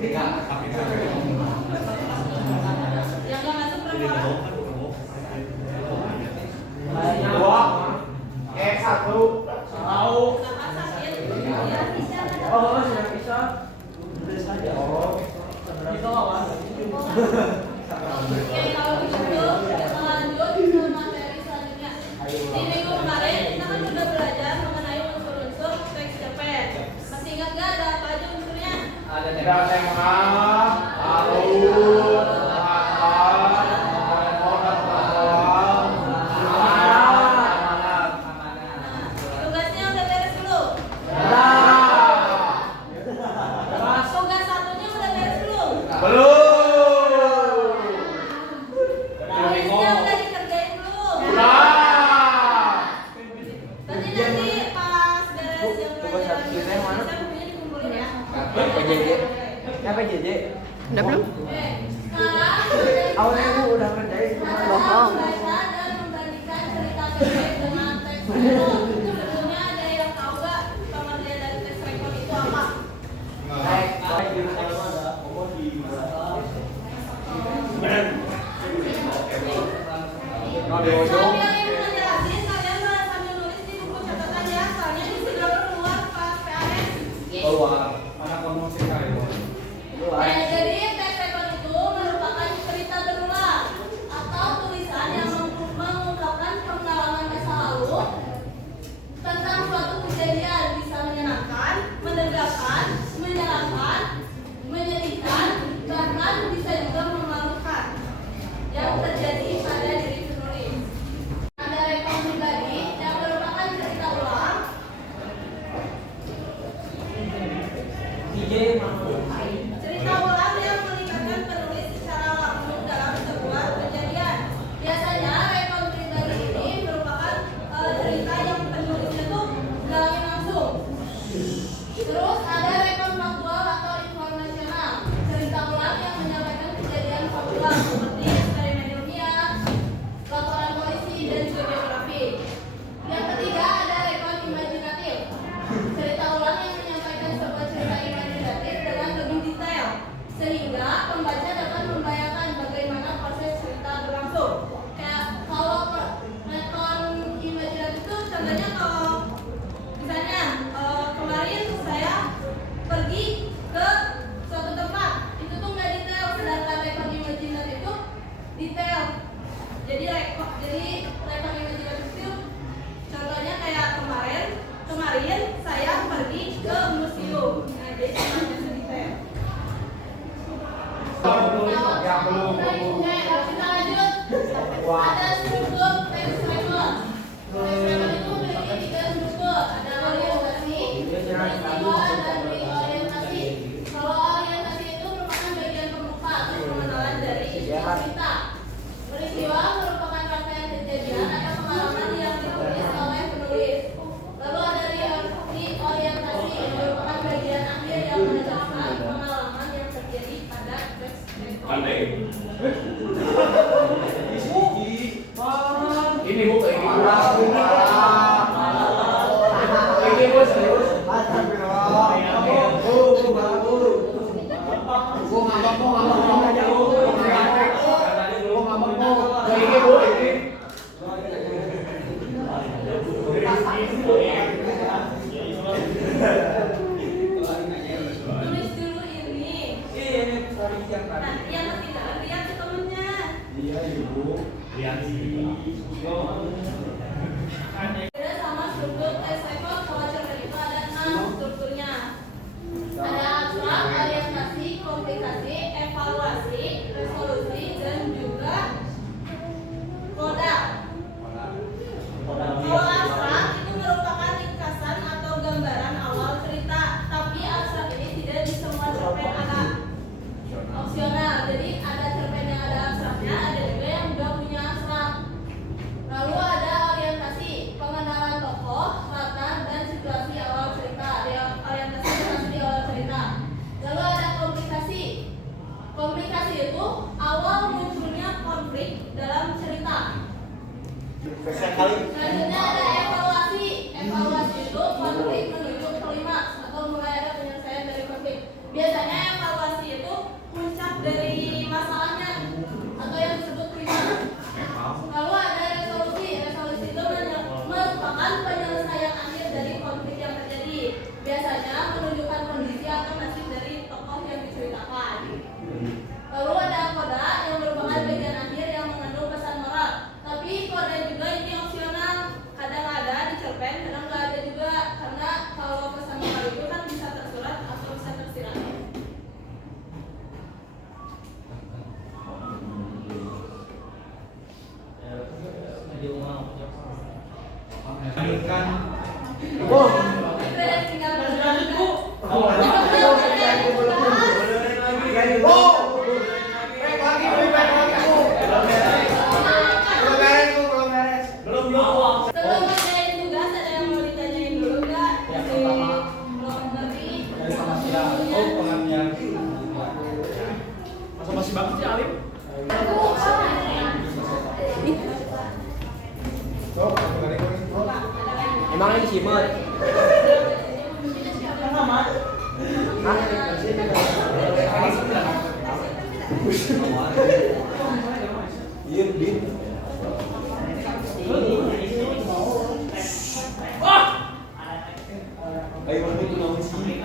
Yang nggak masuk berapa? Dua. Satu. Tahu. Oh, sudah bisa. Tulis saja. Oh. Itu lawan. Oke, kalau begitu kita lanjut ke materi selanjutnya. Di minggu kemarin kita kan sudah belajar mengenai unsur-unsur teks cepet. Masih ingat nggak ada apa aja unsurnya? Ada tema, alur, Tugasnya udah beres belum? Tugas satunya udah beres belum? belum. Tulisnya udah dikerjain belum? Berarti nanti pas beres yang pelajaran bisa bukunya dikumpulin ya. PJJ? Udah belum? Sekarang Awalnya aku udah kerjain. Bohong. membaca dan membandingkan cerita pendek dengan teks rekor. Sebelumnya ada yang tahu nggak pengertian dari teks rekor itu apa? Sambil ibu ngejelasin, kalian sambil nulis di buku catatan ya. Soalnya ini sudah keluar pas PAS. Jadi teks rekor itu merupakan cerita berulang atau tulisan yang mengungkapkan pengalaman masa lalu tentang suatu kejadian, bisa menyenangkan, menegakkan, menyeramkan, menyedihkan, bahkan bisa juga memalukan yang terjadi pada diri penulis. Ada rekor pribadi yang merupakan cerita ulang. Cerita ulang yang melibatkan penulis secara langsung dalam sebuah kejadian. Biasanya rekor pribadi ini merupakan cerita yang penulisnya tuh ngalamin langsung. Terus ada rekor faktual atau informasional. Cerita ulang yang menyampaikan kejadian faktual seperti eksperimen ilmiah, laporan polisi, dan juga biografi. Yang ketiga ada rekor imajinatif. Cerita ulang yang menyampaikan sebuah cerita imajinatif dengan lebih detail, sehingga pembaca dapat membayangkan bagaimana proses cerita berlangsung. Kayak kalau rekor imajinatif itu contohnya kalau misalnya kemarin saya pergi ke suatu tempat, itu tuh nggak detail, sedangkan rekor imajinatif itu detail. Jadi rekor imajinatif itu contohnya kayak kemarin saya pergi ke museum. Nah, jadi semuanya sedetail. Yang belum. Oke, kita lanjut. Ada struktur teks rekor. Teks rekor itu memiliki 3 struktur. Ada orientasi, peristiwa, dan reorientasi. Kalau orientasi itu merupakan bagian pembuka atau pengenalan dari isi cerita. Peristiwa merupakan rangkaian kejadian atau pengalaman yang ditulis oleh penulis. Lalu ada reorientasi yang merupakan bagian akhir yang menjelaskan pengalaman yang terjadi pada teks rekor. Ini bu, ini bu serius. Tulis dulu ini. Nanti yang ketiga lihat ke temennya. Beda sama struktur teks rekor. Kalau cerpen itu ada 6 strukturnya. Ada abstrak, orientasi, komplikasi, evaluasi, resolusi, dan juga koda. Kalau abstrak itu merupakan ringkasan atau gambaran awal cerita, tapi abstrak ini tidak di semua cerpen ada. Opsional, jadi ada cerpen yang ada abstraknya, ada juga yang nggak punya abstrak. Lalu ada Oh, pengertian. Masa masih bagus sih Alim? Emang ini simet. Iya, Bin. Ayo mana itu namun sih?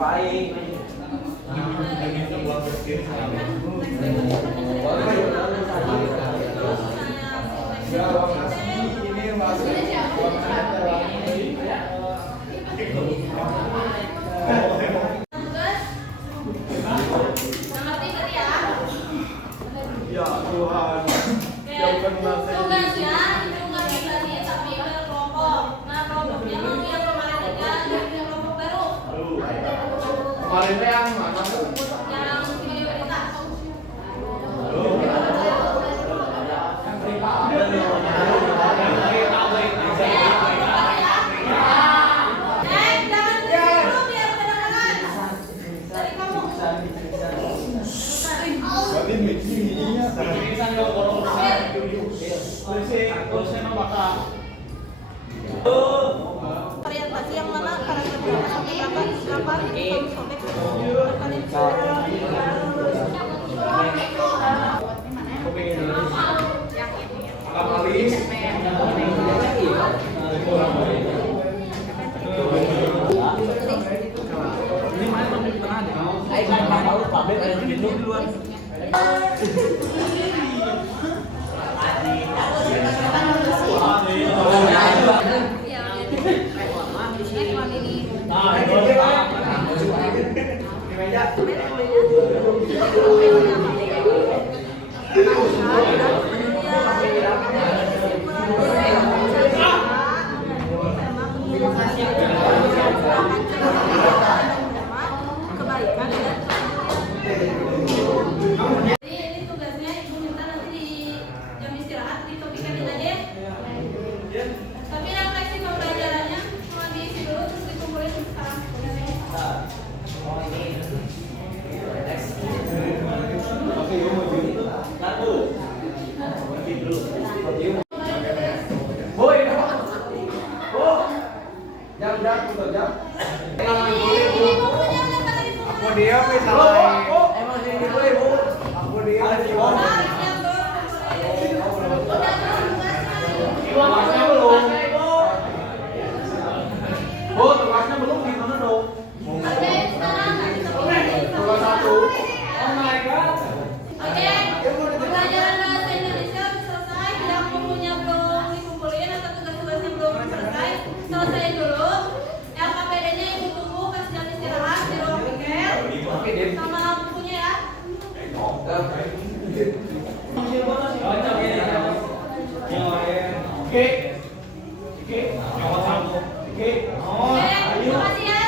Baik. Ya Tuhan. Tugasnya itu nggak bisa nih, tapi berkelompok. Nah, kelompoknya mau yang kemarin aja, jadi kelompok baru. Kemarin yang mana? Yang video berita. Jangan dulu biar kedengaran. Dari kamu. Berarti ininya Orientasi yang mana paragraf berapa sampai berapa sobek kebaikan dan jadi ini tugasnya ibu minta nanti di jam istirahat ditopikanin aja ya. Tapi refleksi pembelajarannya cuma diisi dulu terus dikumpulin sekarang. Ini bukunya udah pada dikumpulin. Aku dia salah. Emang ini gue bu. Aku dia. Nah, siap dong. Udah Tugasnya belum. Bu, tugasnya belum gimana dong? Oke, sekarang ditopikanin. Tugas 1. Oh my god. Oke, pembelajaran bahasa Indonesia udah selesai. Yang bukunya belum dikumpulin atau tugas-tugasnya belum selesai, selesai dulu. Yang KPD-nya ibu tunggu pas jam istirahat di ruang pikir sama bukunya ya. Oke. Oke. Oke. Oke, terima kasih ya.